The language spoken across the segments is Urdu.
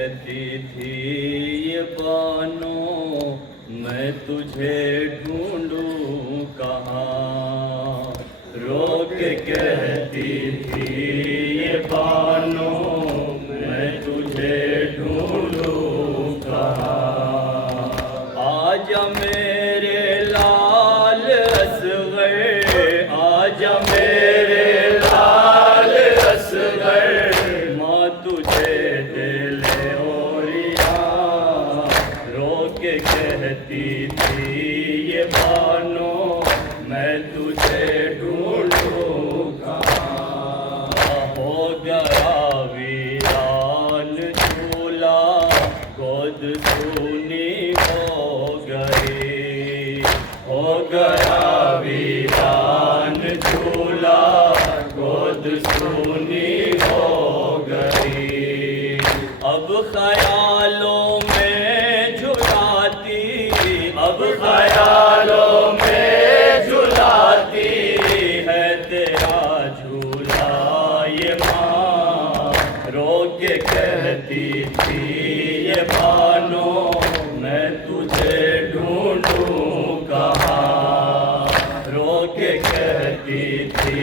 کہتی تھی یہ بانو میں تجھے ڈھونڈوں کہاں، رو کے کہتی تھی یہ بانو میں تجھے ڈھونڈوں کہاں، آجا میرے لال اصغر، آجا میرے لال اصغر، ماں تجھے دل اوریاں، رو کے کہتی تھی یہ بانو میں تجھے ڈھونڈوں کہاں، ہو گیا ویران جھولا گود سونی ہو گئی، ہو گیا ویران جھولا گود سونی ہو گئی، اب خیالوں میں جھلاتی، اب خیالوں میں جھلاتی ہے تیرا جھولا یہ ماں، رو کے کہتی تھی یہ بانو میں تجھے ڈھونڈوں کہاں، رو کے کہتی تھی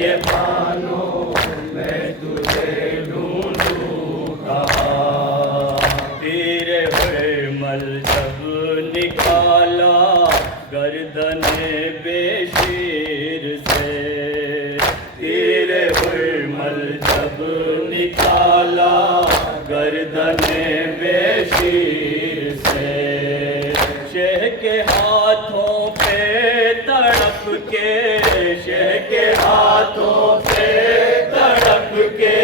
یہ بانو میں تجھے ڈھونڈوں کہاں، تیرے حرمل جب نکالا گردن بے شیر سے، تیرے حرمل جب نکالا گردن بے شیر سے، شہ کے ہاتھوں پہ تڑپ کے، شہ کے ہاتھوں پہ تڑپ کے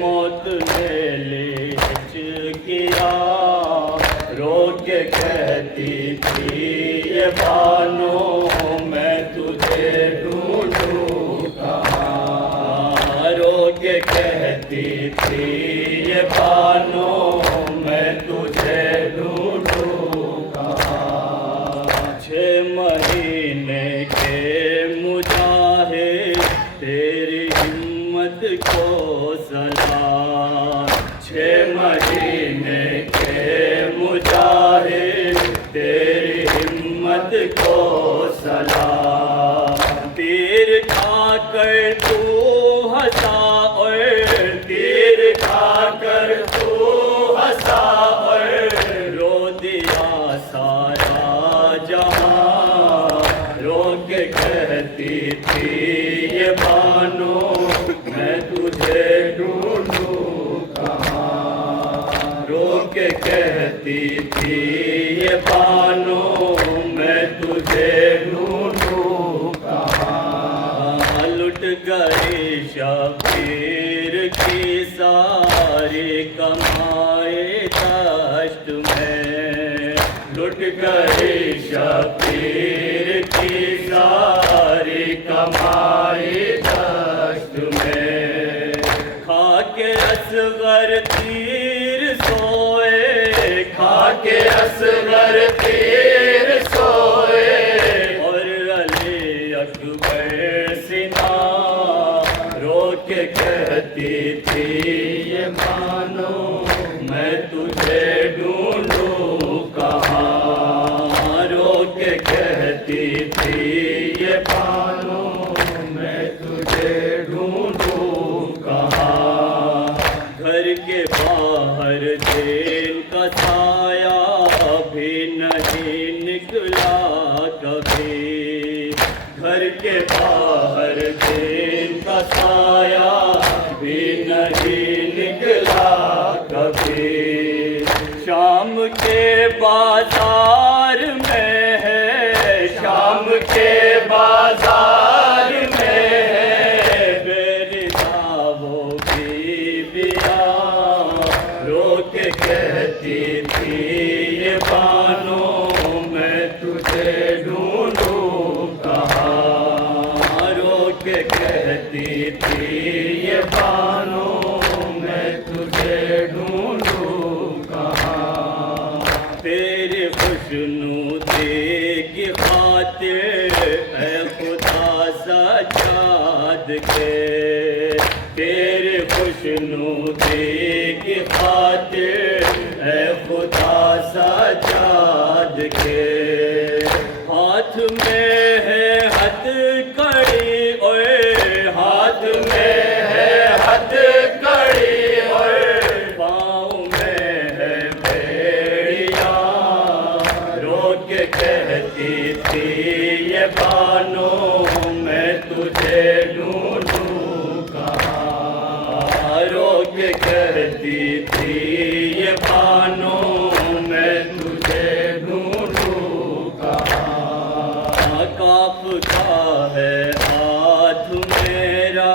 موت نے لچ کیا، رو کے کہتی تھی یہ بانو میں تجھے ڈھونڈوں کہاں، رو کے کہتی تھی یہ بانو میں تجھے ڈھونڈوں کہاں، 6 مہینے کے مجاہد تیری ہمت کو سلام، 6 مہینے کے مجاہد تیری ہمت کو سلام، تیر کھا کر تو ہنسا اور تیر کھا کر تو ہنسا اور رو دیا سارا جہاں، رو کے کہتی تھی یہ بانو میں تجھے ڈھونڈوں کہاں، رو کے کہتی تھی یہ بانو میں تجھے ڈھونڈوں کہاں، لٹ گئی شبیر کی ساری کمائی دشت میں، لٹ گئی شبیر کی ساری کمائی دشت میں، کھا کے اصغر تیر سوئے، کھا کے اصغر تیر سوئے، اور علی اکبر سنا، رو کے کہتی تھی یہ بانو میں تجھے ڈھونڈوں کہاں، رو کے کہتی تھی یہ بانو میں تجھے ڈھونڈوں کہاں، گھر کے باہر دین کا سایہ بھی نہیں نکلا کبھی، گھر کے باہر دین کا سایہ بھی نہیں نکلا کبھی، شام کے بازار میں ہے، شام کے بازار میں ہے بے رضا وہ بیویاں، رو کے کہتی تھی یہ بانو میں تجھے ڈھونڈوں کہاں، رو کے کہتی تھی یہ بانو میں تجھے ڈھونڈوں کہاں، تیری خوشنودی کی خاطر اے خدا سجاد کے، تیرے خوشنودی کی خاطر شاد کے ہاتھ میں ہے ہتھ کڑی اوے ہاتھ میں ہے ہتھ کڑی اوے پاؤں میں ہے بھیڑیا رو کے کہتی تھی یہ بانو میں تجھے ڈھونڈوں کہاں رو کے کہتی تھی یہ بانو میں تجھے ڈھونڈوں کہاں کانپتا ہے ہاتھ میرا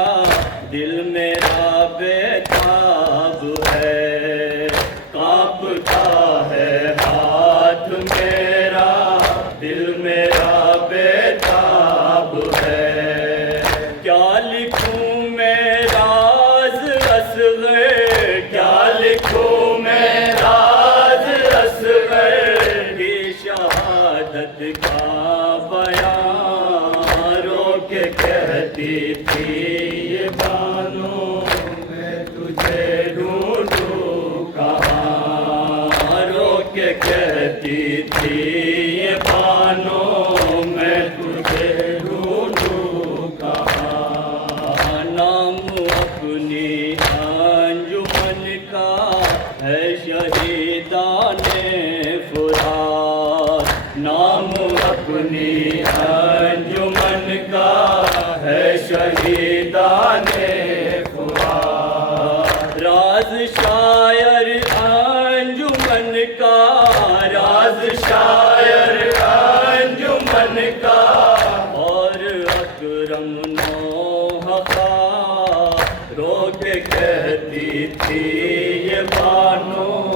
دل میرا بےتاب ہے کانپتا ہے ہاتھ میرا دل میرا بےتاب ہے کیا لکھوں میں راز اصغر کیا لکھوں میں راز اصغر کی شہادت کا بیان رو کے کہتی تھی یہ بانو میں تجھے ڈھونڈوں کہاں رو کے کہتی تھی یہ بانو میں تجھے ڈھونڈوں کہاں نام اپنی انجمن کا ہے شہیدان فرات نام اپنی انجمن کا ہے شہیدان فرات راز شاعر انجمن کا راز شاعر انجمن کا اور اکرم نوحہ رو کے کہتی تھی یہ بانو